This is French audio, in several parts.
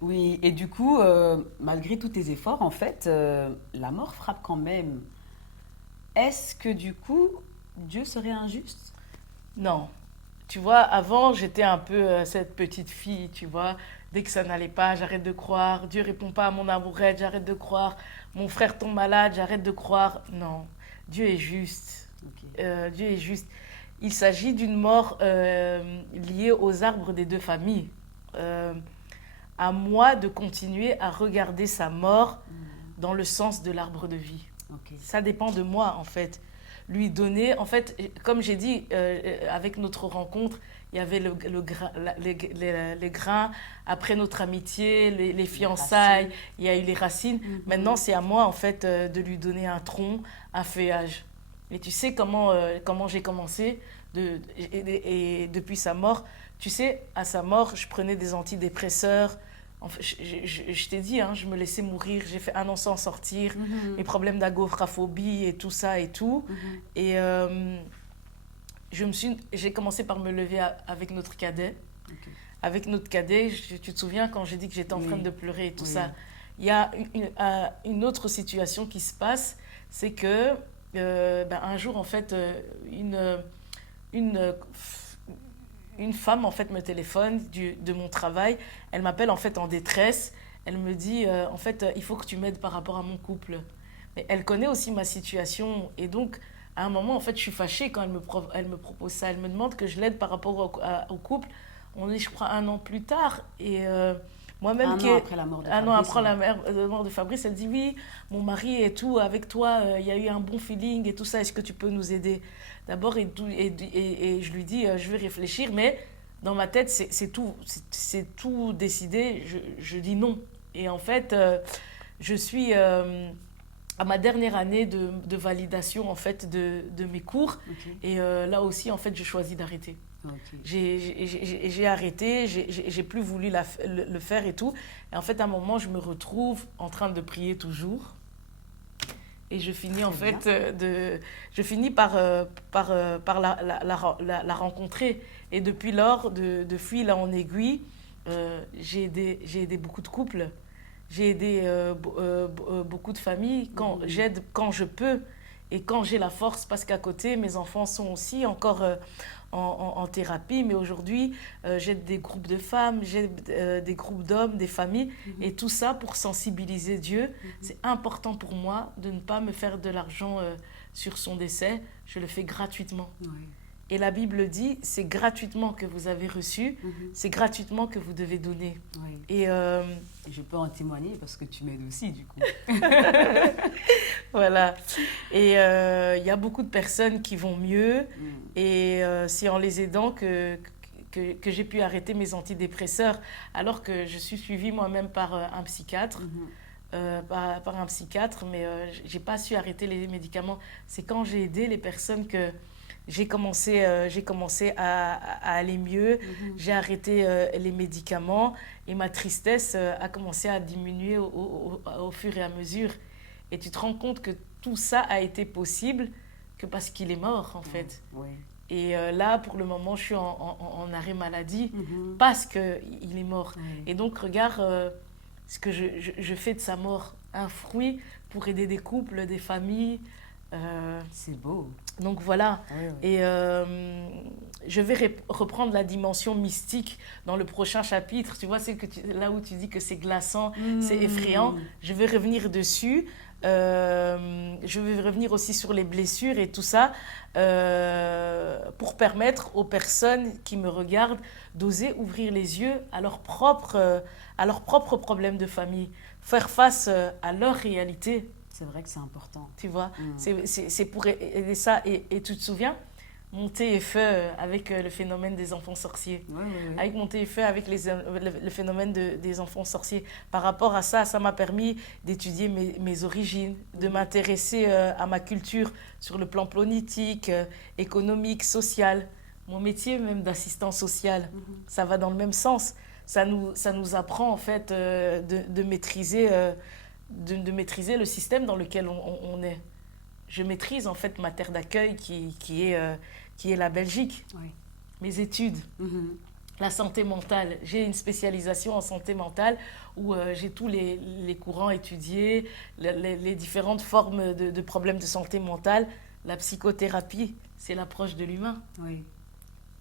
Oui, et du coup, malgré tous tes efforts, en fait, la mort frappe quand même. Est-ce que du coup, Dieu serait injuste? Non. Tu vois, avant, j'étais un peu cette petite fille, tu vois. Dès que ça n'allait pas, j'arrête de croire. Dieu répond pas à mon amourette, j'arrête de croire. Mon frère tombe malade, j'arrête de croire. Non, Dieu est juste. Ok. Dieu est juste. Il s'agit d'une mort liée aux arbres des deux familles. Euh, à moi de continuer à regarder sa mort Hmm, dans le sens de l'arbre de vie. ok. Ça dépend de moi, en fait. Lui donner, en fait, comme j'ai dit, avec notre rencontre, il y avait les grains, après notre amitié, les Les fiançailles, racines. il y a eu les racines. Maintenant, Mhm. c'est à moi, en fait, de lui donner un tronc, un feuillage. Et tu sais comment j'ai commencé et depuis sa mort, tu sais, à sa mort, je prenais des antidépresseurs. Enfin, je t'ai dit, hein, je me laissais mourir. J'ai fait 1 an sans sortir. Mes Mhm. problèmes d'agoraphobie et tout ça et tout. Mhm. Et j'ai commencé par me lever avec notre cadet. Ok. Avec notre cadet, tu te souviens quand j'ai dit que j'étais en train Oui, de pleurer et tout oui. ça. Il y a une autre situation qui se passe, c'est que un jour, en fait, une, une femme en fait me téléphone de mon travail. Elle m'appelle en fait en détresse. Elle me dit en fait il faut que tu m'aides par rapport à mon couple. Mais elle connaît aussi ma situation et donc à un moment en fait je suis fâchée quand elle me propose ça. Elle me demande que je l'aide par rapport au couple. On est je crois 1 an plus tard et moi-même Un qui an est après la mort de 1 an Fabrice, après oui. la mort de Fabrice, elle dit oui, mon mari et tout, avec toi, il y a eu un bon feeling et tout ça, est-ce que tu peux nous aider? D'abord, et je lui dis, je vais réfléchir, mais dans ma tête, c'est tout décidé. Je dis non. Et en fait, je suis à ma dernière année de validation en fait de mes cours. Ok. Et là aussi, en fait, je choisis d'arrêter. Ok. J'ai arrêté, j'ai plus voulu le faire et tout. Et en fait, à un moment, je me retrouve en train de prier toujours. Et je finis en Très bien. fait je finis par la rencontrer. Et depuis lors, de fil en aiguille, j'ai aidé beaucoup de couples. J'ai aidé beaucoup de familles quand Mhm. j'aide quand je peux et quand j'ai la force parce qu'à côté mes enfants sont aussi encore en thérapie, mais aujourd'hui j'aide des groupes de femmes, j'aide des groupes d'hommes, des familles Mhm. et tout ça pour sensibiliser Dieu. Mhm. C'est important pour moi de ne pas me faire de l'argent sur son décès, je le fais gratuitement. Ouais. Et la Bible dit, c'est gratuitement que vous avez reçu, Mhm. c'est gratuitement que vous devez donner. Ouais. Et Et je peux en témoigner parce que tu m'aides aussi, du coup. voilà. Et il y a beaucoup de personnes qui vont mieux. Mm. Et c'est en les aidant que j'ai pu arrêter mes antidépresseurs, alors que je suis suivie moi-même par un psychiatre. Mhm. Par un psychiatre, mais j'ai pas su arrêter les médicaments. C'est quand j'ai aidé les personnes que j'ai commencé à aller mieux, Mhm. j'ai arrêté les médicaments et ma tristesse a commencé à diminuer au fur et à mesure. Et tu te rends compte que tout ça a été possible que parce qu'il est mort en Ouais. fait. Ouais. Et là, pour le moment, je suis en arrêt maladie Mhm. parce qu'il est mort. Ouais. Et donc, regarde ce que je fais de sa mort. Un fruit pour aider des couples, des familles. Euh, C'est beau. donc voilà. Ouais, ouais. Et je vais reprendre la dimension mystique dans le prochain chapitre. Tu vois, là où tu dis que c'est glaçant, c'est effrayant. Mm. Je vais revenir dessus. Je vais revenir aussi sur les blessures et tout ça pour permettre aux personnes qui me regardent d'oser ouvrir les yeux à leurs propres problèmes de famille, faire face à leur réalité, C'est vrai que c'est important. tu vois. Mm. C'est pour aider ça. Et tu te souviens, monter et feu avec le phénomène des enfants sorciers. Ouais, ouais, ouais. Avec monter et feu avec le phénomène des enfants sorciers. Par rapport à ça, ça m'a permis d'étudier mes origines, de Mhm. m'intéresser à ma culture sur le plan politique, économique, social. Mon métier même d'assistant social, Mhm. ça va dans le même sens. Ça nous apprend en fait de maîtriser le système dans lequel on est. Je maîtrise en fait ma terre d'accueil qui est la Belgique. Ouais. Mes études, Mhm. la santé mentale. J'ai une spécialisation en santé mentale où j'ai tous les courants étudiés, les différentes formes de problèmes de santé mentale. La psychothérapie, c'est l'approche de l'humain. Oui.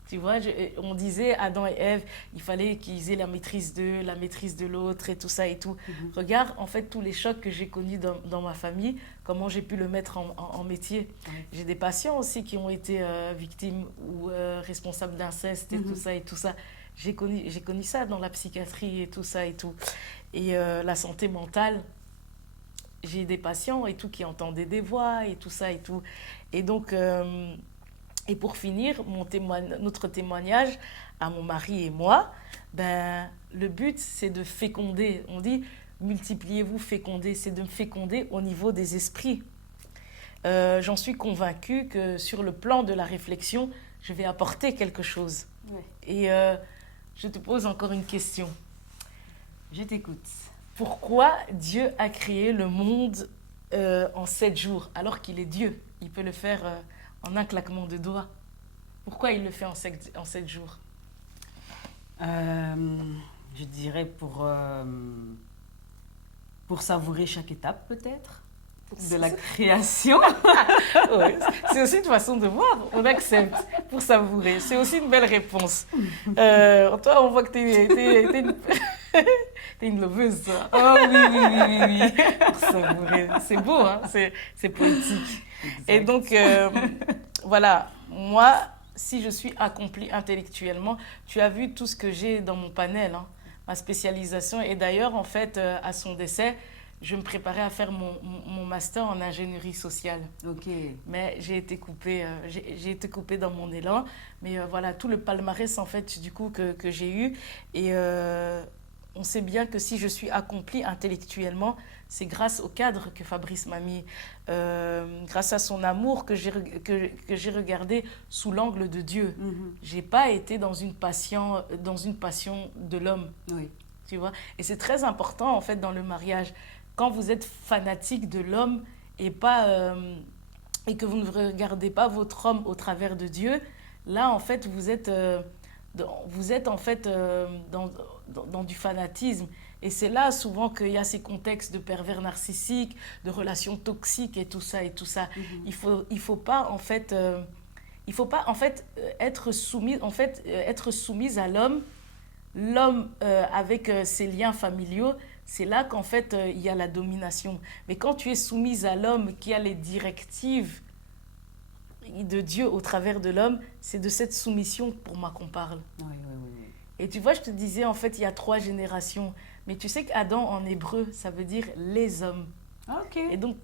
Tu vois, on disait Adam et Ève, il fallait qu'ils aient la maîtrise d'eux, la maîtrise de l'autre et tout ça et tout. Regarde, en fait, tous les chocs que j'ai connus dans ma famille, comment j'ai pu le mettre en métier. J'ai des patients aussi qui ont été victimes ou responsables d'inceste et tout ça et tout ça. J'ai connu ça dans la psychiatrie et tout ça et tout. Et la santé mentale, j'ai des patients et tout qui entendaient des voix et tout ça et tout. Et donc... Et pour finir, notre témoignage à mon mari et moi, ben, le but, c'est de féconder. On dit, multipliez-vous, fécondez. C'est de me féconder au niveau des esprits. J'en suis convaincue que sur le plan de la réflexion, je vais apporter quelque chose. Ouais. Et je te pose encore une question. Je t'écoute. Pourquoi Dieu a créé le monde en 7 jours, alors qu'il est Dieu? Il peut le faire... en un claquement de doigts. Pourquoi il le fait en 7 jours? Je dirais pour savourer chaque étape, peut-être, de la création. Oui, c'est aussi une façon de voir. On accepte pour savourer. C'est aussi une belle réponse. Toi, on voit que t'es une loveuse, toi. Oh oui. Pour savourer. C'est beau, hein? C'est poétique. Exact. Et donc, voilà, moi, si je suis accomplie intellectuellement, tu as vu tout ce que j'ai dans mon panel, hein, ma spécialisation. Et d'ailleurs, en fait, à son décès, je me préparais à faire mon master en ingénierie sociale. Ok. Mais j'ai été coupée dans mon élan. Mais voilà, tout le palmarès, en fait, du coup, que j'ai eu. Et on sait bien que si je suis accomplie intellectuellement, c'est grâce au cadre que Fabrice m'a mis, grâce à son amour que j'ai regardé sous l'angle de Dieu. J'ai pas été dans une passion de l'homme. Oui. Tu vois? Et c'est très important, en fait, dans le mariage. Quand vous êtes fanatique de l'homme et que vous ne regardez pas votre homme au travers de Dieu, là, en fait, vous êtes en fait dans du fanatisme. Et c'est là souvent qu'il y a ces contextes de pervers narcissiques, de relations toxiques et tout ça et tout ça. Il faut pas en fait être soumise à l'homme. L'homme avec ses liens familiaux, c'est là qu'en fait il y a la domination. Mais quand tu es soumise à l'homme qui a les directives de Dieu au travers de l'homme, c'est de cette soumission pour moi qu'on parle. Oui. Et tu vois, je te disais, en fait, il y a 3 générations. Mais tu sais qu'Adam, en hébreu, ça veut dire les hommes. Ok. Et donc,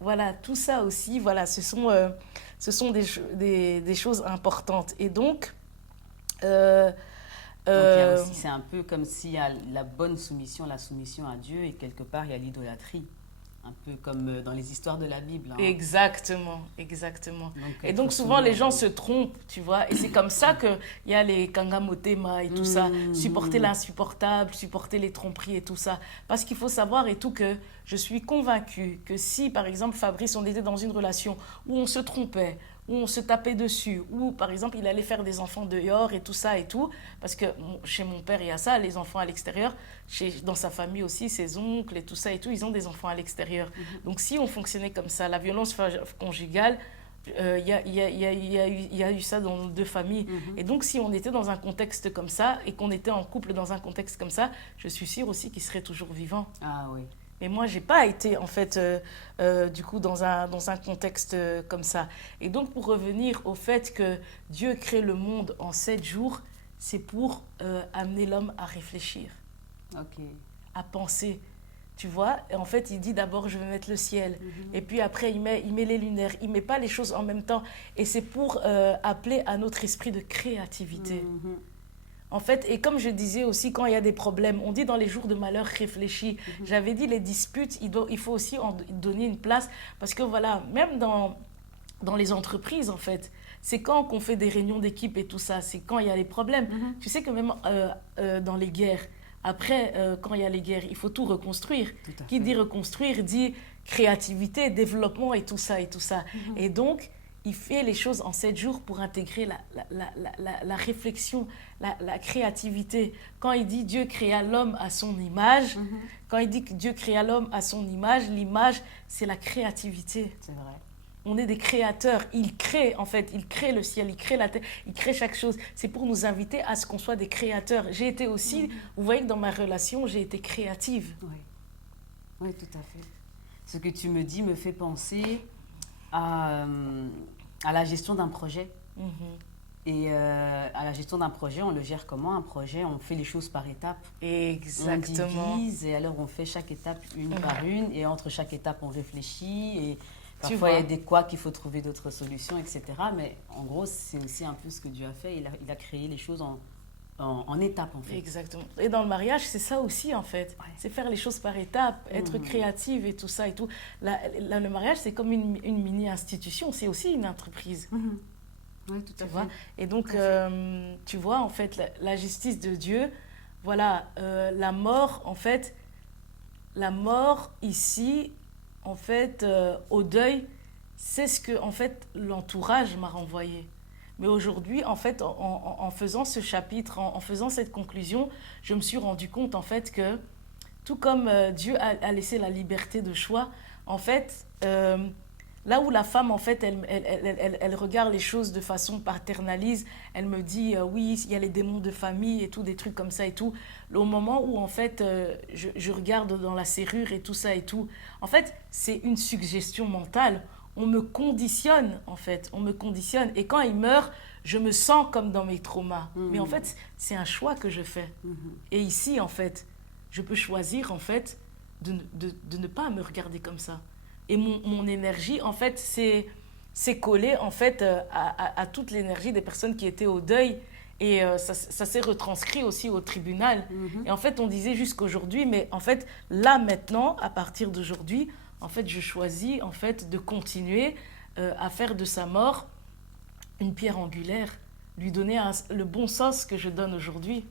voilà, tout ça aussi, voilà, ce sont des choses importantes. Et donc... Donc, il y a aussi, c'est un peu comme s'il y a la bonne soumission, la soumission à Dieu, et quelque part, il y a l'idolâtrie. Un peu comme dans les histoires de la Bible. Hein. Exactement. Et donc, souvent, les gens se trompent, tu vois. Et c'est comme ça qu'il y a les kangamotema et tout ça. Supporter l'insupportable, supporter les tromperies et tout ça. Parce qu'il faut savoir et tout que je suis convaincue que si, par exemple, Fabrice, on était dans une relation où on se trompait, où on se tapait dessus, où, par exemple, il allait faire des enfants dehors et tout ça et tout, parce que chez mon père, il y a ça, les enfants à l'extérieur, dans sa famille aussi, ses oncles et tout ça et tout, ils ont des enfants à l'extérieur. Donc, si on fonctionnait comme ça, la violence conjugale, il y a eu ça dans nos 2 familles. Et donc, si on était dans un contexte comme ça, et qu'on était en couple dans un contexte comme ça, je suis sûre aussi qu'il serait toujours vivant. Ah oui. Mais moi, je n'ai pas été, en fait, du coup, dans un contexte comme ça. Et donc, pour revenir au fait que Dieu crée le monde en 7 jours, c'est pour amener l'homme à réfléchir, à penser. Tu vois, et en fait, il dit d'abord, je vais mettre le ciel. Et puis après, il met les lunaires. Il ne met pas les choses en même temps. Et c'est pour appeler à notre esprit de créativité. En fait, et comme je disais aussi, quand il y a des problèmes, on dit dans les jours de malheur, réfléchis. J'avais dit les disputes, il faut aussi en donner une place. Parce que voilà, même dans les entreprises, en fait, c'est quand qu'on fait des réunions d'équipe et tout ça, c'est quand il y a les problèmes. Tu sais que même dans les guerres, après, quand il y a les guerres, il faut tout reconstruire. Qui dit reconstruire dit créativité, développement et tout ça et tout ça. Et donc, il fait les choses en 7 jours pour intégrer la réflexion, la créativité. Quand il dit Dieu créa l'homme à son image, quand il dit que Dieu créa l'homme à son image, l'image, c'est la créativité. C'est vrai. On est des créateurs. Il crée, en fait, il crée le ciel, il crée la terre, il crée chaque chose. C'est pour nous inviter à ce qu'on soit des créateurs. J'ai été aussi, vous voyez que dans ma relation, j'ai été créative. Oui. Oui, tout à fait. Ce que tu me dis me fait penser à la gestion d'un projet. Et à la gestion d'un projet, on le gère comment? Un projet, on fait les choses par étapes. Exactement. On divise et alors on fait chaque étape une par une. Et entre chaque étape, on réfléchit. Et parfois, il y a des couacs, il faut trouver d'autres solutions, etc. Mais en gros, c'est aussi un peu ce que Dieu a fait. Il a créé les choses en étapes, en fait. Exactement. Et dans le mariage, c'est ça aussi, en fait. Ouais. C'est faire les choses par étapes, être créative et tout ça et tout. Le mariage, c'est comme une mini-institution. C'est aussi une entreprise. Oui, tout à fait. Vois? Et donc, tu vois, en fait, la justice de Dieu, voilà, la mort, en fait, la mort ici, en fait, au deuil, c'est ce que, en fait, l'entourage m'a renvoyé. Mais aujourd'hui, en fait, en faisant ce chapitre, en faisant cette conclusion, je me suis rendu compte, en fait, que tout comme Dieu a laissé la liberté de choix, en fait, là où la femme, en fait, elle regarde les choses de façon paternaliste, elle me dit, oui, il y a les démons de famille et tout, des trucs comme ça et tout. Au moment où, en fait, je regarde dans la serrure et tout ça et tout, en fait, c'est une suggestion mentale. On me conditionne, en fait, on me conditionne. Et quand il meurt, je me sens comme dans mes traumas. Mais en fait, c'est un choix que je fais. Et ici, en fait, je peux choisir, en fait, de ne pas me regarder comme ça. Et mon énergie, en fait, c'est collé, en fait, à toute l'énergie des personnes qui étaient au deuil. Et ça s'est retranscrit aussi au tribunal. Et en fait, on disait jusqu'aujourd'hui, mais en fait, là, maintenant, à partir d'aujourd'hui, en fait, je choisis, en fait, de continuer à faire de sa mort une pierre angulaire, lui donner le bon sens que je donne aujourd'hui.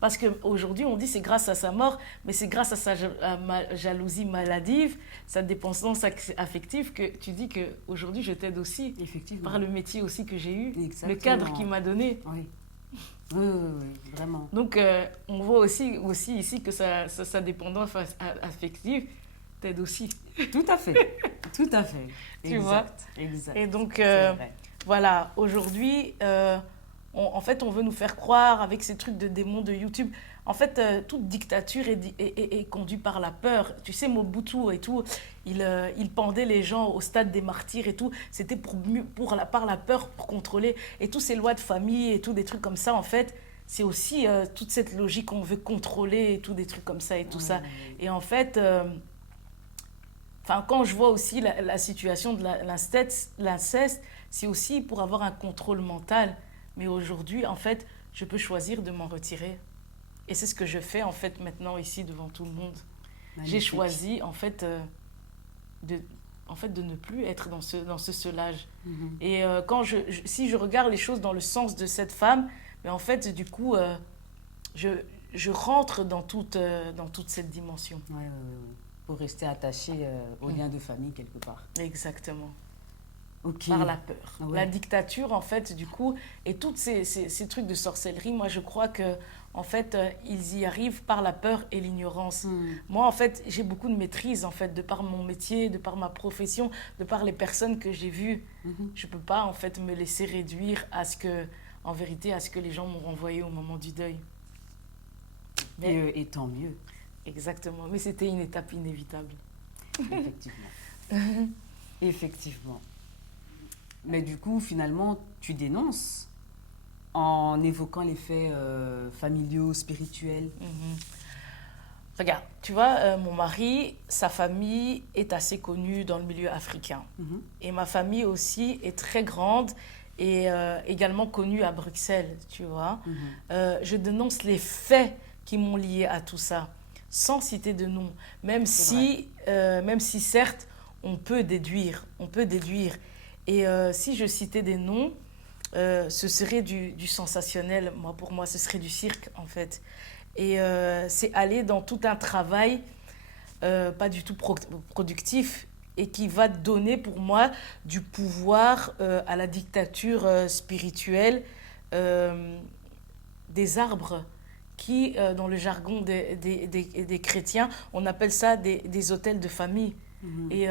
Parce qu'aujourd'hui, on dit c'est grâce à sa mort, mais c'est grâce à ma jalousie maladive, sa dépendance affective, que tu dis qu'aujourd'hui, je t'aide aussi. Effectivement. Par le métier aussi que j'ai eu, Exactement. le cadre qu'il m'a donné. Oui. Oui, vraiment. Donc, on voit aussi ici que sa dépendance affective t'aide aussi. Tout à fait. Tout à fait. Tu vois? Exact. Et donc, C'est vrai. voilà, aujourd'hui, en fait, on veut nous faire croire avec ces trucs de démons de YouTube. En fait, toute dictature est conduite par la peur. Tu sais, Mobutu et tout, il pendait les gens au stade des martyrs et tout. C'était par la peur, pour contrôler. Et toutes ces lois de famille et tout, des trucs comme ça, en fait, c'est aussi toute cette logique qu'on veut contrôler et tout, des trucs comme ça et tout ça. Et en fait, quand je vois aussi la situation de l'inceste, c'est aussi pour avoir un contrôle mental. Mais aujourd'hui, en fait, je peux choisir de m'en retirer. Et c'est ce que je fais, en fait, maintenant, ici, devant tout le monde. Magnifique. J'ai choisi, en fait, de ne plus être dans ce seulage. Et si je regarde les choses dans le sens de cette femme, mais en fait, du coup, je rentre dans toute cette dimension. Ouais. Pour rester attaché aux liens de famille, quelque part. Exactement. Ok. Par la peur. Ouais. La dictature, en fait, du coup, et tous ces trucs de sorcellerie, moi, je crois que, en fait, ils y arrivent par la peur et l'ignorance. Moi, en fait, j'ai beaucoup de maîtrise, en fait, de par mon métier, de par ma profession, de par les personnes que j'ai vues. Je ne peux pas, en fait, me laisser réduire en vérité, à ce que les gens m'ont renvoyé au moment du deuil. Et tant mieux. Exactement. Mais c'était une étape inévitable. Effectivement. Effectivement. Mais du coup, finalement, tu dénonces en évoquant les faits familiaux, spirituels. Regarde, tu vois, mon mari, sa famille est assez connue dans le milieu africain. Et ma famille aussi est très grande et également connue à Bruxelles, tu vois. Je dénonce les faits qui m'ont lié à tout ça, sans citer de nom. Même si certes, on peut déduire. Et si je citais des noms, ce serait du sensationnel. Pour moi, ce serait du cirque, en fait. Et c'est aller dans tout un travail pas du tout productif et qui va donner pour moi du pouvoir à la dictature spirituelle des arbres qui, dans le jargon des chrétiens, on appelle ça des hôtels de famille. Et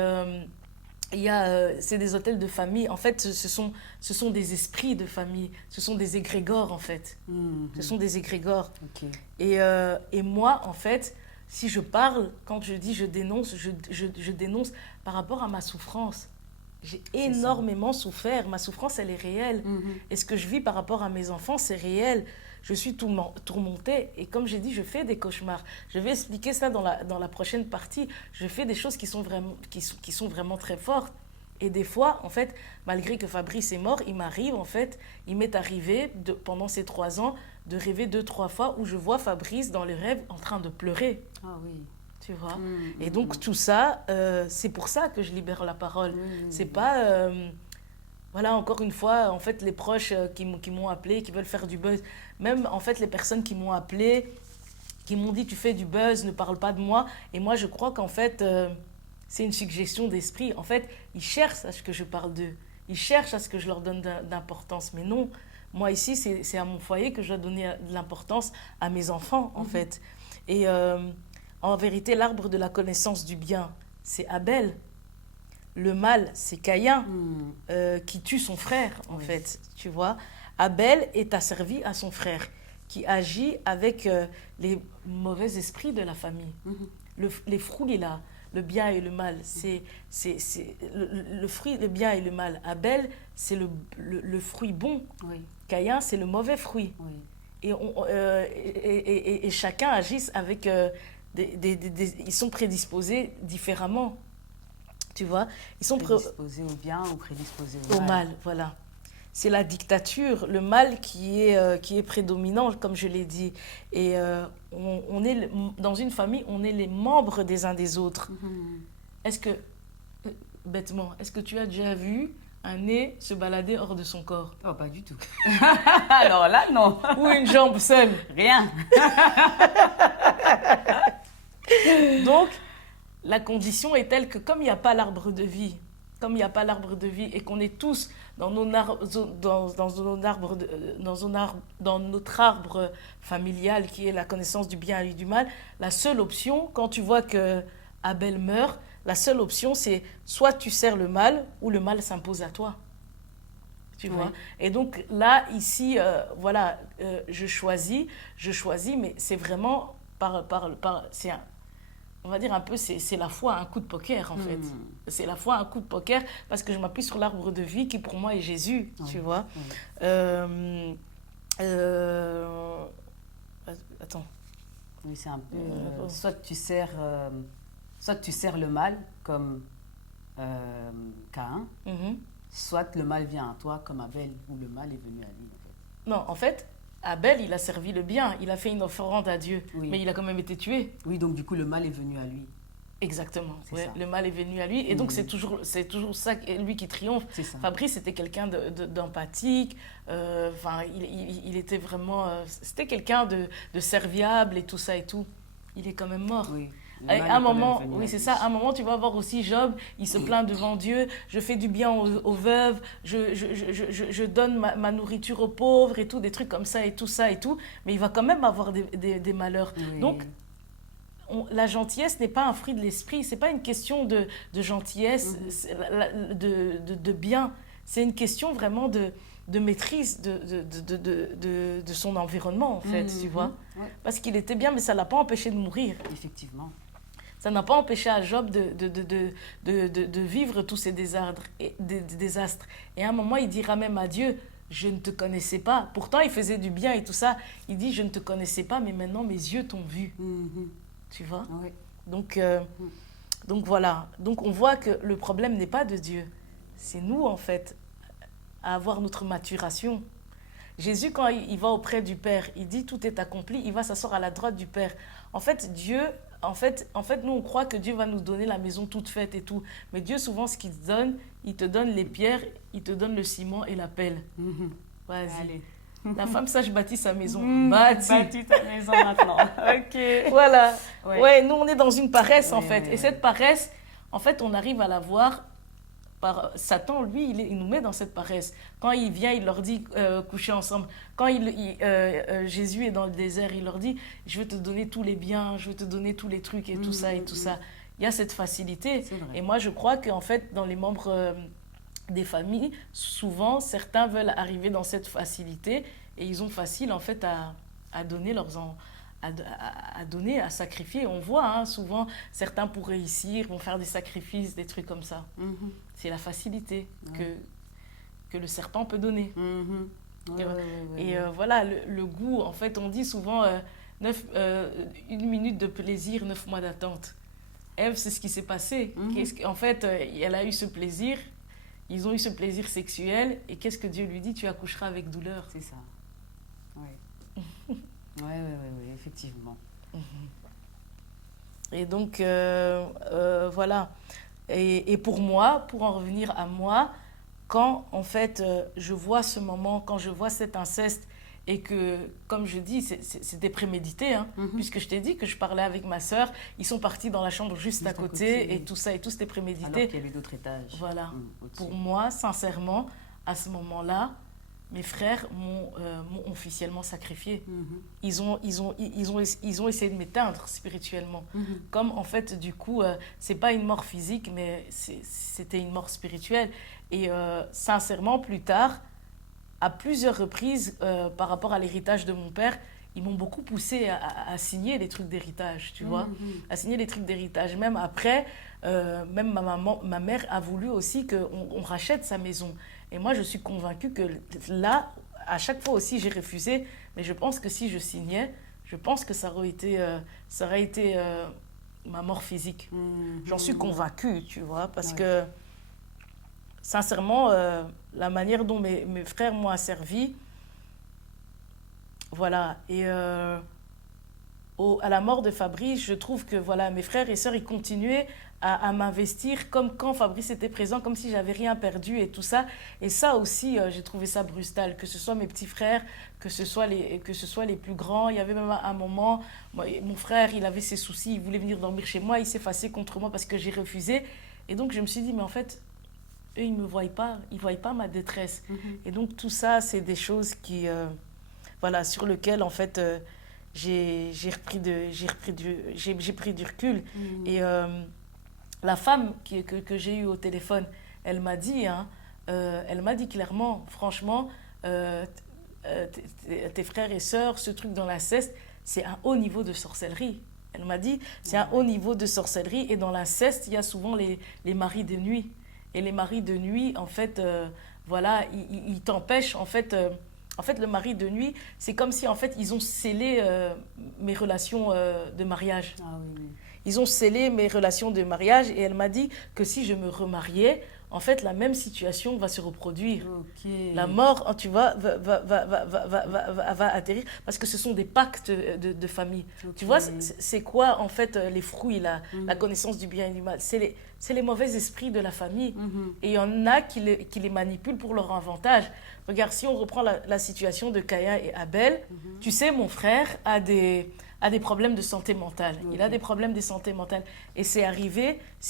c'est des hôtels de famille. En fait, ce sont des esprits de famille. Ce sont des égrégores, en fait. Ce sont des égrégores. Ok. Et moi, en fait, si je parle, quand je dis je dénonce, je dénonce par rapport à ma souffrance. J'ai énormément souffert. Ma souffrance, elle est réelle. Et ce que je vis par rapport à mes enfants, c'est réel. Je suis tourmentée. Et comme j'ai dit, je fais des cauchemars. Je vais expliquer ça dans la prochaine partie. Je fais des choses qui sont vraiment très fortes. Et des fois, en fait, malgré que Fabrice est mort, il m'est arrivé, pendant ces 3 ans, de rêver 2-3 fois où je vois Fabrice dans les rêves en train de pleurer. Ah oui. Tu vois. Et donc, tout ça, c'est pour ça que je libère la parole. C'est pas... voilà, encore une fois, en fait, les proches qui m'ont appelé, qui veulent faire du buzz, même, en fait, les personnes qui m'ont appelé, qui m'ont dit, tu fais du buzz, ne parle pas de moi. Et moi, je crois qu'en fait, c'est une suggestion d'esprit. En fait, ils cherchent à ce que je parle d'eux. Ils cherchent à ce que je leur donne d'importance. Mais non, moi, ici, c'est à mon foyer que je dois donner de l'importance à mes enfants, en fait. Et en vérité, l'arbre de la connaissance du bien, c'est Abel. Le mal, c'est Caïn qui tue son frère, en fait, tu vois. Abel est asservi à son frère, qui agit avec les mauvais esprits de la famille. Les fruits, là, le bien et le mal, c'est le fruit, le bien et le mal. Abel, c'est le fruit bon. Oui. Caïn, c'est le mauvais fruit. Oui. Et chacun agit avec... ils sont prédisposés différemment. Tu vois, ils sont prédisposés au bien ou prédisposés au mal. Voilà. C'est la dictature, le mal qui est prédominant, comme je l'ai dit. Et on est dans une famille, on est les membres des uns des autres. Est-ce que, bêtement, est-ce que tu as déjà vu un nez se balader hors de son corps? Oh, pas du tout. Alors là, non. Ou une jambe seule? Rien. Donc, la condition est telle que comme il n'y a pas l'arbre de vie, et qu'on est tous dans notre arbre familial qui est la connaissance du bien et du mal, la seule option, quand tu vois que Abel meurt, la seule option c'est soit tu sers le mal ou le mal s'impose à toi. Tu vois. Et donc là, ici, voilà, je choisis, mais c'est vraiment on va dire un peu, c'est la foi, un coup de poker en fait. C'est la foi, un coup de poker, parce que je m'appuie sur l'arbre de vie qui pour moi est Jésus, tu vois. Attends. Oui, c'est un peu... soit tu sers le mal comme Caïn, soit le mal vient à toi comme Abel, ou le mal est venu à lui en fait. Non, en fait... Abel, il a servi le bien, il a fait une offrande à Dieu, mais il a quand même été tué. Oui, donc du coup, le mal est venu à lui. Exactement, le mal est venu à lui. Et donc, c'est toujours ça, lui qui triomphe. Fabrice était quelqu'un d'empathique, il était vraiment... c'était quelqu'un de serviable et tout ça et tout. Il est quand même mort. Oui. À un moment, c'est ça. À un moment, tu vas voir aussi Job, il se plaint devant Dieu. Je fais du bien aux veuves, je donne ma nourriture aux pauvres et tout, des trucs comme ça et tout ça et tout. Mais il va quand même avoir des malheurs. Oui. Donc, la gentillesse n'est pas un fruit de l'esprit. C'est pas une question de gentillesse, de bien. C'est une question vraiment de maîtrise de son environnement, en fait, tu vois. Parce qu'il était bien, mais ça ne l'a pas empêché de mourir. Effectivement. Ça n'a pas empêché à Job de vivre tous ces désastres. Et à un moment, il dira même à Dieu, je ne te connaissais pas. Pourtant, il faisait du bien et tout ça. Il dit, je ne te connaissais pas, mais maintenant, mes yeux t'ont vu. Tu vois. Oui. Donc voilà. Donc, on voit que le problème n'est pas de Dieu. C'est nous, en fait, à avoir notre maturation. Jésus, quand il va auprès du Père, il dit tout est accompli, il va s'asseoir à la droite du Père. En fait, nous, on croit que Dieu va nous donner la maison toute faite et tout. Mais Dieu, souvent, ce qu'il te donne, il te donne les pierres, il te donne le ciment et la pelle. Vas-y. Allez. La femme sage bâtit sa maison. Bâtis ta maison maintenant. Ok. Voilà. Ouais, nous, on est dans une paresse, en fait. Oui. Et cette paresse, en fait, on arrive à la voir par Satan, lui, il nous met dans cette paresse. Quand il vient, il leur dit coucher ensemble. Quand Jésus est dans le désert, il leur dit, je vais te donner tous les biens, je vais te donner tous les trucs et tout ça et tout ça. Il y a cette facilité. Et moi, je crois qu'en fait, dans les membres des familles, souvent, certains veulent arriver dans cette facilité et ils ont facile, en fait, à donner leurs enfants. À donner, à sacrifier. On voit souvent certains pour réussir vont faire des sacrifices, des trucs comme ça. C'est la facilité que le serpent peut donner. Voilà, le goût, en fait, on dit souvent 1 minute de plaisir, 9 mois d'attente. Ève, c'est ce qui s'est passé. En fait, elle a eu ce plaisir, ils ont eu ce plaisir sexuel, et qu'est-ce que Dieu lui dit? Tu accoucheras avec douleur. C'est ça. Oui. Oui, effectivement. Et donc, voilà. Et pour moi, pour en revenir à moi, quand, en fait, je vois ce moment, quand je vois cet inceste, et que, comme je dis, c'était prémédité, puisque je t'ai dit que je parlais avec ma sœur, ils sont partis dans la chambre juste à côté, et tout ça, et tout, c'était prémédité. Alors qu'il y avait d'autres étages. Voilà. Pour moi, sincèrement, à ce moment-là, mes frères m'ont officiellement sacrifié. Ils ont essayé de m'éteindre spirituellement. Comme en fait, du coup, c'est pas une mort physique, mais c'était une mort spirituelle. Et sincèrement, plus tard, à plusieurs reprises, par rapport à l'héritage de mon père, ils m'ont beaucoup poussé à signer des trucs d'héritage, tu vois, à signer des trucs d'héritage. Même après, même ma mère a voulu aussi qu'on rachète sa maison. Et moi, je suis convaincue que là, à chaque fois aussi, j'ai refusé. Mais je pense que si je signais, je pense que ça aurait été ma mort physique. J'en suis convaincue, tu vois, parce que, sincèrement, la manière dont mes frères m'ont asservi, voilà. Et à la mort de Fabrice, je trouve que voilà, mes frères et sœurs, ils continuaient à m'investir comme quand Fabrice était présent, comme si j'avais rien perdu et tout ça. Et ça aussi, j'ai trouvé ça brutal, que ce soit mes petits frères, que ce soit les plus grands. Il y avait même un moment, mon frère, il avait ses soucis, il voulait venir dormir chez moi, il s'est fâché contre moi parce que j'ai refusé. Et donc, je me suis dit, mais en fait, eux, ils ne me voient pas, ils ne voient pas ma détresse. Et donc, tout ça, c'est des choses qui, voilà, sur lesquelles, en fait, j'ai pris du recul. Et la femme que j'ai eue au téléphone, elle m'a dit clairement, franchement, tes frères et sœurs, ce truc dans l'inceste, c'est un haut niveau de sorcellerie. Elle m'a dit, c'est un haut niveau de sorcellerie. Et dans l'inceste, il y a souvent les maris de nuit. Et les maris de nuit, en fait, voilà, ils t'empêchent, en fait, le mari de nuit, c'est comme si, en fait, ils ont scellé mes relations de mariage. Ah oui. Ils ont scellé mes relations de mariage et elle m'a dit que si je me remariais, en fait, la même situation va se reproduire. La mort, tu vois, va atterrir parce que ce sont des pactes de famille. Tu vois, c'est quoi, en fait, les fruits, la connaissance du bien et du mal? C'est les mauvais esprits de la famille. Et il y en a qui les manipulent pour leur avantage. Regarde, si on reprend la situation de Caïn et Abel, tu sais, mon frère a des problèmes de santé mentale. Il a des problèmes de santé mentale. Et c'est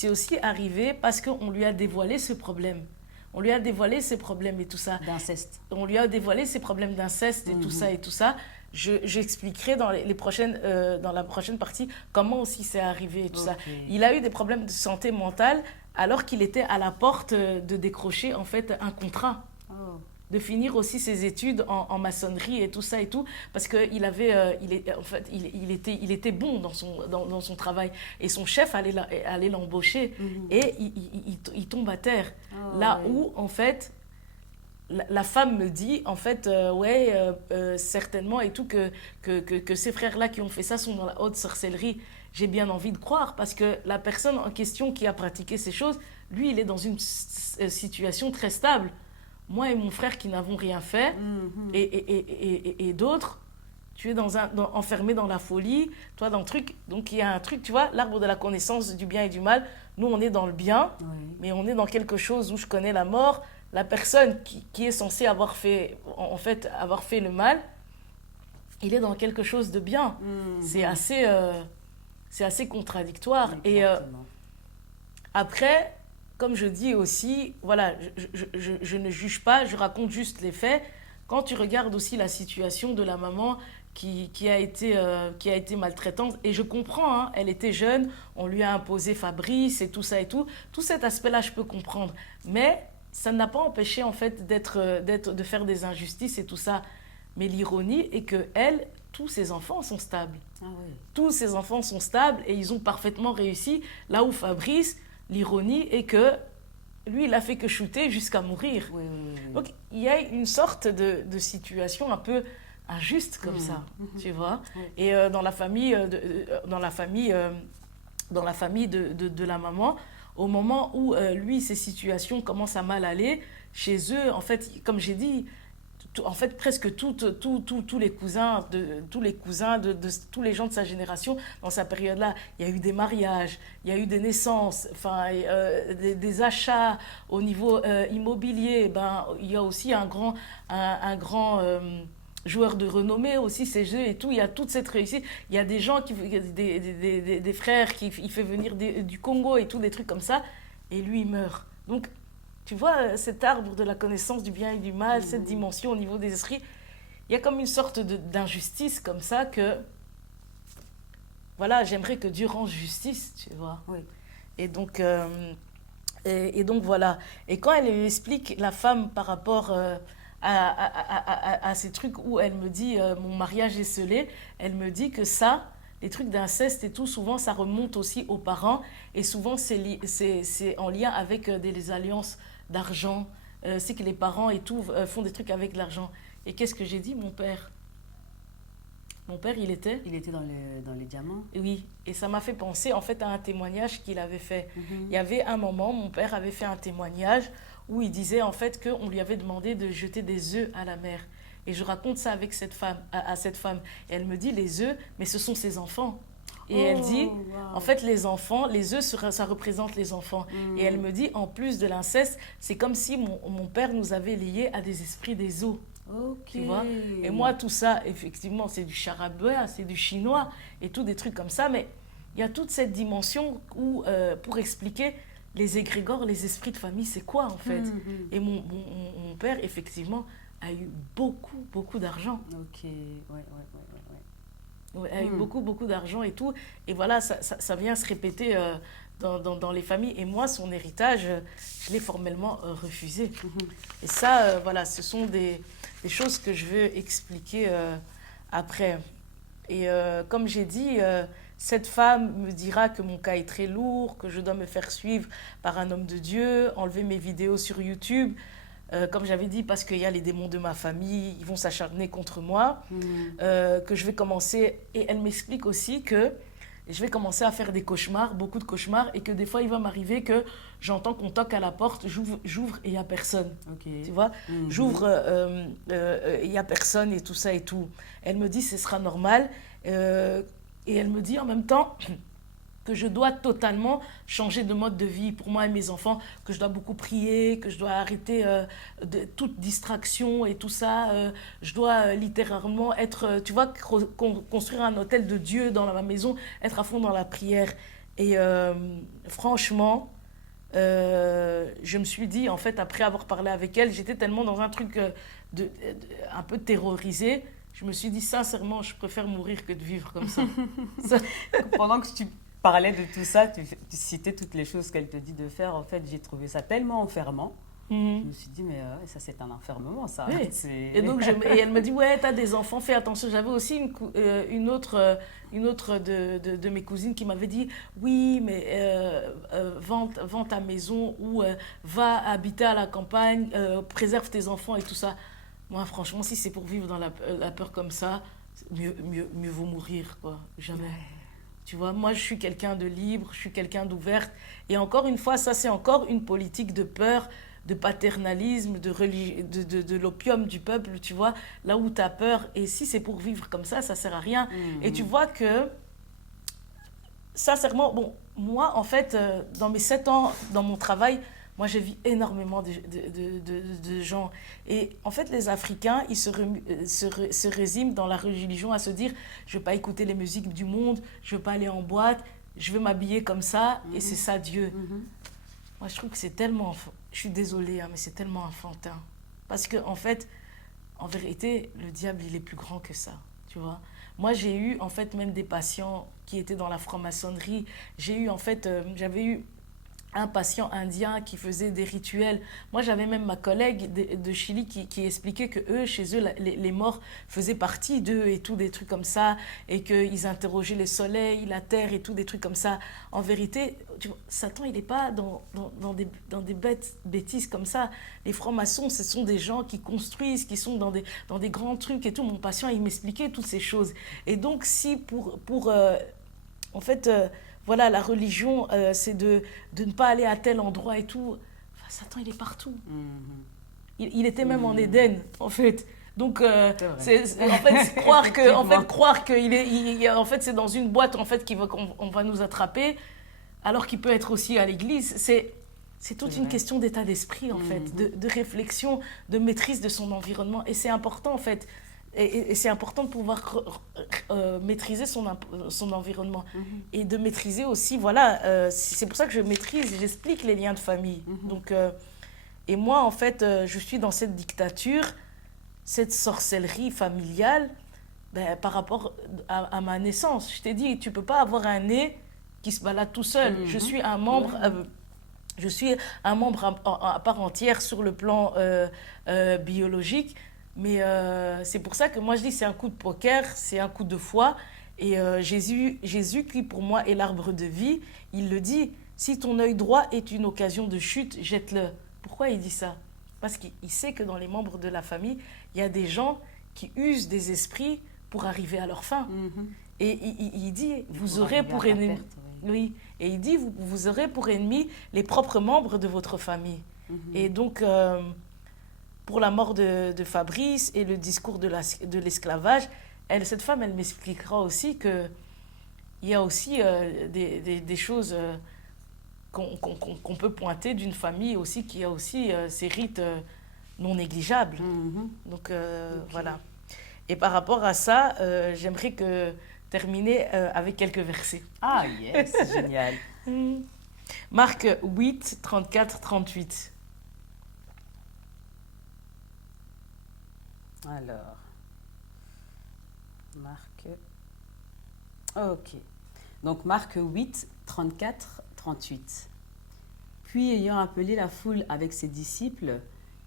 aussi arrivé parce qu'on lui a dévoilé ce problème. On lui a dévoilé ses problèmes et tout ça. D'inceste. On lui a dévoilé ses problèmes d'inceste et tout ça et tout ça. J'expliquerai dans la prochaine partie comment aussi c'est arrivé et tout ça. Il a eu des problèmes de santé mentale alors qu'il était à la porte de décrocher en fait un contrat. De finir aussi ses études en maçonnerie et tout ça et tout, parce qu'il était bon dans son travail. Et son chef allait l'embaucher. Et il tombe à terre. Où, en fait, la femme me dit, en fait, certainement et tout, que ces frères-là qui ont fait ça sont dans la haute sorcellerie. J'ai bien envie de croire, parce que la personne en question qui a pratiqué ces choses, lui, il est dans une situation très stable. Moi et mon frère qui n'avons rien fait, et d'autres, tu es enfermé dans la folie, toi dans le truc. Donc il y a un truc, tu vois, l'arbre de la connaissance du bien et du mal. Nous, on est dans le bien, mais on est dans quelque chose où je connais la mort. La personne qui est censée avoir fait le mal, il est dans quelque chose de bien. C'est assez contradictoire. Après, comme je dis aussi, voilà, je ne juge pas, je raconte juste les faits. Quand tu regardes aussi la situation de la maman qui a été maltraitante, et je comprends, hein, elle était jeune, on lui a imposé Fabrice et tout ça et tout cet aspect-là, je peux comprendre. Mais ça n'a pas empêché, en fait, de faire des injustices et tout ça. Mais l'ironie est que elle, tous ses enfants sont stables. Ah oui. Tous ses enfants sont stables et ils ont parfaitement réussi. Là où Fabrice, l'ironie est que lui, il a fait que shooter jusqu'à mourir. Oui, oui, oui. Donc, il y a une sorte de situation un peu injuste comme ça, tu vois. Oui. Et dans la famille, dans la famille de la maman, au moment où lui, ces situations commencent à mal aller, chez eux, en fait, comme j'ai dit, en fait, presque tous les cousins, tous les gens de sa génération, dans sa période-là, il y a eu des mariages, il y a eu des naissances, enfin, des achats au niveau immobilier. Ben, il y a aussi un grand joueur de renommée aussi, ces jeux et tout. Il y a toute cette réussite. Il y a des gens, des frères il fait venir du Congo et tout, des trucs comme ça. Et lui, il meurt. Donc, tu vois, cet arbre de la connaissance du bien et du mal, cette dimension au niveau des esprits, il y a comme une sorte d'injustice comme ça que, voilà, j'aimerais que Dieu rende justice, tu vois. Oui. Et donc, voilà. Et quand elle lui explique, la femme, par rapport à ces trucs où elle me dit mon mariage est scellé, elle me dit que ça, les trucs d'inceste et tout, souvent, ça remonte aussi aux parents. Et souvent, c'est en lien avec des alliances d'argent. C'est que les parents et tout font des trucs avec l'argent. Et qu'est-ce que j'ai dit, mon père? Mon père, il était dans les diamants. Oui, et ça m'a fait penser en fait à un témoignage qu'il avait fait. Il y avait un moment, mon père avait fait un témoignage où il disait en fait qu'on lui avait demandé de jeter des œufs à la mer. Et je raconte ça avec cette femme, à cette femme. Et elle me dit les œufs, mais ce sont ses enfants. Et elle dit, wow. en fait, les enfants, les œufs, ça représente les enfants. Et elle me dit, en plus de l'inceste, c'est comme si mon père nous avait liés à des esprits des eaux. Ok. Tu vois? Et moi, tout ça, effectivement, c'est du charabia, c'est du chinois et tout, des trucs comme ça. Mais il y a toute cette dimension où, pour expliquer les égrégores, les esprits de famille, c'est quoi en fait? Et mon père, effectivement, a eu beaucoup d'argent. Ok, ouais. Ouais, a eu beaucoup d'argent et tout. Et voilà, ça vient se répéter dans les familles. Et moi, son héritage, je l'ai formellement refusé. Et ça, voilà, ce sont des choses que je veux expliquer après. Et comme j'ai dit, cette femme me dira que mon cas est très lourd, que je dois me faire suivre par un homme de Dieu, enlever mes vidéos sur YouTube. Comme j'avais dit, parce qu'il y a les démons de ma famille, ils vont s'acharner contre moi, que je vais commencer... Et elle m'explique aussi que je vais commencer à faire des cauchemars, beaucoup de cauchemars, et que des fois, il va m'arriver que j'entends qu'on toque à la porte, j'ouvre et il n'y a personne. Okay. Tu vois, j'ouvre, il n'y a personne et tout ça et tout. Elle me dit, ce sera normal. Et elle me dit en même temps... que je dois totalement changer de mode de vie pour moi et mes enfants, que je dois beaucoup prier, que je dois arrêter toute distraction et tout ça. Je dois littéralement être, tu vois, construire un hôtel de Dieu dans ma maison, être à fond dans la prière. Et franchement, je me suis dit, en fait, après avoir parlé avec elle, j'étais tellement dans un truc un peu terrorisé. Je me suis dit, sincèrement, je préfère mourir que de vivre comme ça. Pendant que tu parlais de tout ça, tu citais toutes les choses qu'elle te dit de faire. En fait, j'ai trouvé ça tellement enfermant. Je me suis dit, mais ça, c'est un enfermement, ça. Oui. Et donc, et elle me dit, ouais, t'as des enfants, fais attention. J'avais aussi une autre de mes cousines qui m'avait dit, oui, mais vends ta maison ou va habiter à la campagne, préserve tes enfants et tout ça. Moi, franchement, si c'est pour vivre dans la peur comme ça, mieux vaut mourir, quoi. Jamais. Ouais. Tu vois, moi, je suis quelqu'un de libre, je suis quelqu'un d'ouverte. Et encore une fois, ça, c'est encore une politique de peur, de paternalisme, de l'opium du peuple, tu vois, là où tu as peur. Et si c'est pour vivre comme ça ne sert à rien. Et tu vois que, sincèrement, bon, moi, en fait, dans mes 7 ans, dans mon travail, moi, j'ai vu énormément de gens. Et en fait, les Africains, ils se résument dans la religion à se dire « je ne veux pas écouter les musiques du monde, je ne veux pas aller en boîte, je veux m'habiller comme ça, et c'est ça Dieu ». Moi, je trouve que c'est tellement... Je suis désolée, hein, mais c'est tellement enfantin. Parce que, en fait, en vérité, le diable, il est plus grand que ça, tu vois. Moi, j'ai eu, en fait, même des patients qui étaient dans la franc-maçonnerie. J'ai eu, en fait, j'avais eu un patient indien qui faisait des rituels. Moi, j'avais même ma collègue de Chili qui expliquait que eux, chez eux, les morts faisaient partie d'eux et tout, des trucs comme ça, et qu'ils interrogeaient les soleils, la terre et tout, des trucs comme ça. En vérité, tu vois, Satan, il n'est pas dans des bêtises comme ça. Les francs-maçons, ce sont des gens qui construisent, qui sont dans des grands trucs et tout. Mon patient, il m'expliquait toutes ces choses. Et donc, si en fait... voilà, la religion, c'est de ne pas aller à tel endroit et tout. Enfin, Satan, il est partout. Il était même en Éden, en fait. Donc, en fait, croire qu'il est, en fait, c'est dans une boîte, en fait, qu'on va nous attraper, alors qu'il peut être aussi à l'église. C'est toute une question d'état d'esprit, en fait, de réflexion, de maîtrise de son environnement. Et c'est important, en fait. Et c'est important de pouvoir maîtriser son environnement. Et de maîtriser aussi, voilà, c'est pour ça que je maîtrise et j'explique les liens de famille. Donc, et moi, en fait, je suis dans cette dictature, cette sorcellerie familiale, ben, par rapport à ma naissance. Je t'ai dit, tu ne peux pas avoir un nez qui se balade tout seul. Je suis un membre... je suis un membre à part entière sur le plan biologique. Mais c'est pour ça que moi je dis c'est un coup de poker, c'est un coup de foi. Et Jésus, qui pour moi est l'arbre de vie, il le dit, si ton œil droit est une occasion de chute, jette-le. Pourquoi il dit ça? Parce qu'il sait que dans les membres de la famille, il y a des gens qui usent des esprits pour arriver à leur fin. Et il dit, vous aurez pour ennemi... Oui. Et il dit, vous aurez pour ennemi les propres membres de votre famille. Et donc... pour la mort de Fabrice et le discours de l'esclavage, cette femme, elle m'expliquera aussi qu'il y a aussi des choses qu'on peut pointer d'une famille aussi qui a aussi ces rites non négligeables. Donc, voilà. Et par rapport à ça, j'aimerais terminer avec quelques versets. Ah, yes, génial. Marc 8, 34, 38. Alors, Marc... Ok. Donc, Marc 8, 34, 38. Puis, ayant appelé la foule avec ses disciples,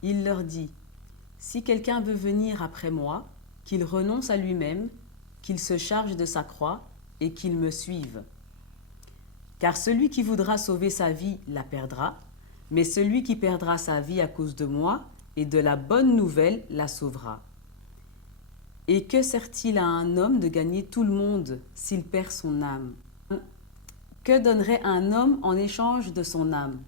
il leur dit, « Si quelqu'un veut venir après moi, qu'il renonce à lui-même, qu'il se charge de sa croix et qu'il me suive. Car celui qui voudra sauver sa vie la perdra, mais celui qui perdra sa vie à cause de moi et de la bonne nouvelle la sauvera. Et que sert-il à un homme de gagner tout le monde s'il perd son âme? Que donnerait un homme en échange de son âme?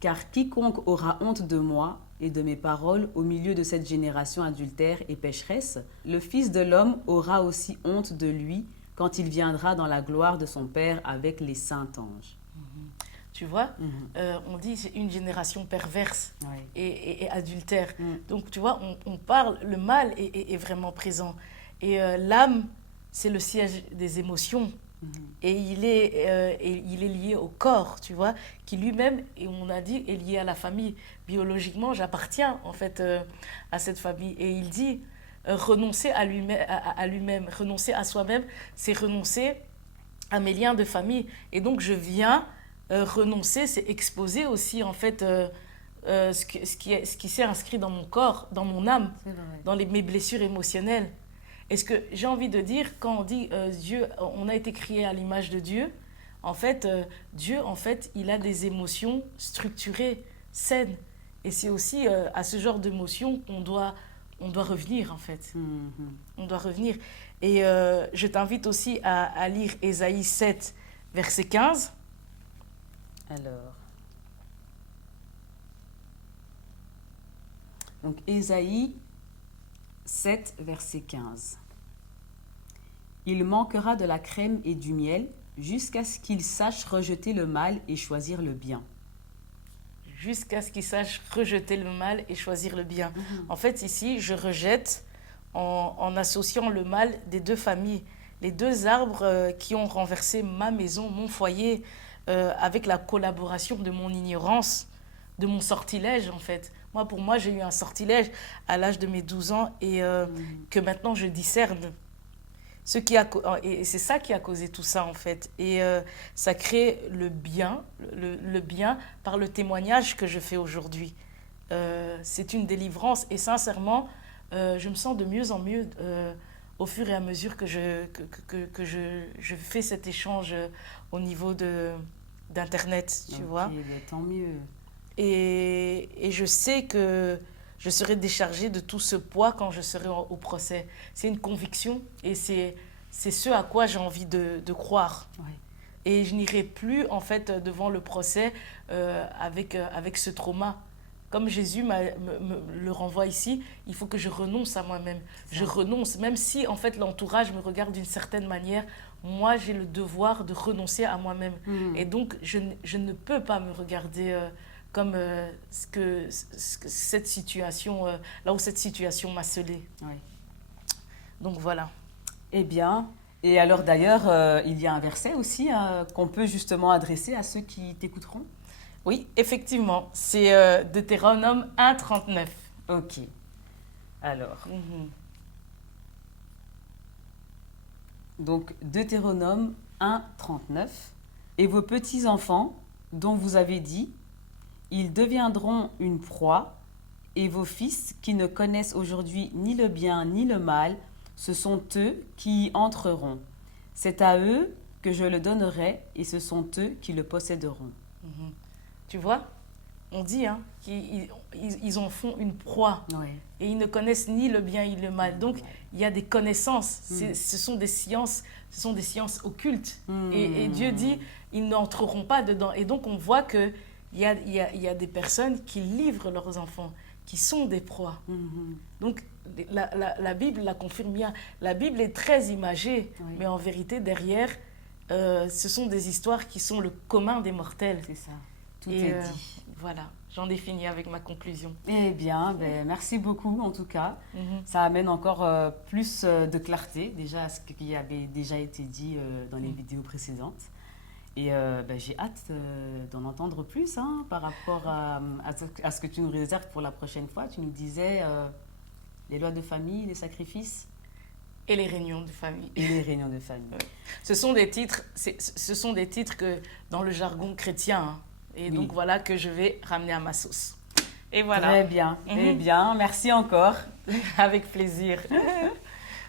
Car quiconque aura honte de moi et de mes paroles au milieu de cette génération adultère et pécheresse, le Fils de l'homme aura aussi honte de lui quand il viendra dans la gloire de son Père avec les saints anges. » Tu vois, on dit c'est une génération perverse et adultère. Donc, tu vois, on parle, le mal est vraiment présent. Et l'âme, c'est le siège des émotions. Et il est lié au corps, tu vois, qui lui-même, et on a dit, est lié à la famille. Biologiquement, j'appartiens, en fait, à cette famille. Et il dit, renoncer à lui-même, renoncer à soi-même, c'est renoncer à mes liens de famille. Et donc, je viens... renoncer, c'est exposer aussi en fait ce qui s'est inscrit dans mon corps, dans mon âme, dans mes blessures émotionnelles. Et ce que j'ai envie de dire, quand on dit Dieu, on a été créé à l'image de Dieu, en fait, Dieu, en fait, il a des émotions structurées, saines. Et c'est aussi à ce genre d'émotions qu'on doit revenir, en fait. On doit revenir. Et je t'invite aussi à lire Ésaïe 7, verset 15. Alors, donc Ésaïe 7, verset 15. Il manquera de la crème et du miel jusqu'à ce qu'il sache rejeter le mal et choisir le bien. Jusqu'à ce qu'il sache rejeter le mal et choisir le bien. En fait, ici, je rejette en associant le mal des deux familles, les deux arbres qui ont renversé ma maison, mon foyer, avec la collaboration de mon ignorance, de mon sortilège en fait. Pour moi, j'ai eu un sortilège à l'âge de mes 12 ans et que maintenant je discerne. Et c'est ça qui a causé tout ça en fait. Et ça crée le bien par le témoignage que je fais aujourd'hui. C'est une délivrance et sincèrement, je me sens de mieux en mieux au fur et à mesure que je fais cet échange au niveau d'Internet, tu vois. Tant mieux. Et je sais que je serai déchargée de tout ce poids quand je serai au procès. C'est une conviction et c'est ce à quoi j'ai envie de croire. Ouais. Et je n'irai plus, en fait, devant le procès avec ce trauma. Comme Jésus me le renvoie ici, il faut que je renonce à moi-même. Je renonce, même si, en fait, l'entourage me regarde d'une certaine manière. Moi, j'ai le devoir de renoncer à moi-même. Et donc, je ne peux pas me regarder comme cette situation, là où cette situation m'a scellée. Oui. Donc, voilà. Eh bien, et alors d'ailleurs, il y a un verset aussi qu'on peut justement adresser à ceux qui t'écouteront. Oui, effectivement, c'est Deutéronome 1,39. Ok. Alors. Donc, Deutéronome 1,39. Et vos petits-enfants, dont vous avez dit, ils deviendront une proie, et vos fils, qui ne connaissent aujourd'hui ni le bien ni le mal, ce sont eux qui y entreront. C'est à eux que je le donnerai, et ce sont eux qui le posséderont. Tu vois, on dit qu'ils en font une proie. Ouais. Et ils ne connaissent ni le bien ni le mal. Donc, il y a des connaissances. Ce sont des sciences occultes. Et Dieu dit, ils n'entreront pas dedans. Et donc, on voit qu'il y a des personnes qui livrent leurs enfants, qui sont des proies. Donc, la Bible la confirme bien. La Bible est très imagée, mais en vérité, derrière, ce sont des histoires qui sont le commun des mortels. C'est ça. Tout est dit. Voilà, j'en ai fini avec ma conclusion. Eh bien, merci beaucoup en tout cas. Ça amène encore plus de clarté déjà à ce qui avait déjà été dit dans les vidéos précédentes. Et j'ai hâte d'en entendre plus par rapport à ce que tu nous réserves pour la prochaine fois. Tu nous disais les lois de famille, les sacrifices. Et les réunions de famille. Et les réunions de famille. Ce sont des titres que dans le jargon chrétien, et donc voilà que je vais ramener à ma sauce. Et voilà. Très bien, très bien. Merci encore. Avec plaisir.